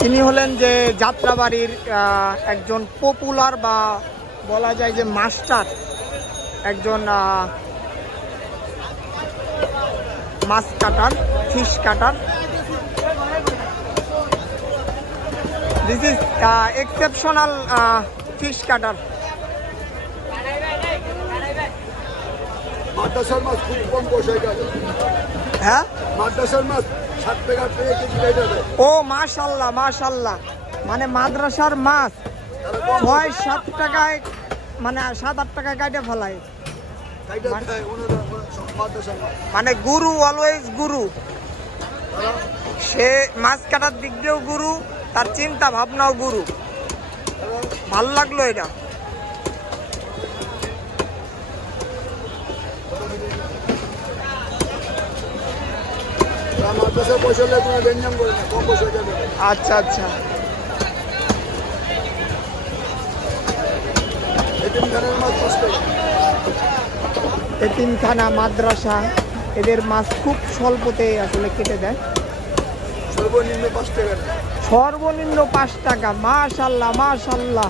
তিনি হলেন যে যাত্রাবাড়ির একজন পপুলার বা বলা যায় যে মাস্টার একজন মাছ কাটার fish cutter. This is exceptional fish cutter মাদ্রাসার মাছ খুব কম পয়সায় হ্যাঁ? মাদ্রাসার মাছ ষাট টাকা থেকে কেজি দেয়। ও মাশাল্লাহ মাশাল্লাহ। মানে মাদ্রাসার মাছ ছয় সাত টাকায় মানে সাত আট টাকায় কাটে ফেলায়। মাছ। মানে গুরু অলওয়েজ গুরু। সে মাছ কাটার দিক দিয়েও গুরু তার চিন্তা ভাবনাও গুরু। ভালো লাগল এটা। আচ্ছা আচ্ছা। এতিমখানা মাদ্রাসা এদের মাছ খুব স্বল্পতে আসলে কেটে দেয়। সর্বনিম্ন পাঁচ টাকা। সর্বনিম্ন পাঁচ টাকা মাশাল্লাহ মাশাল্লাহ।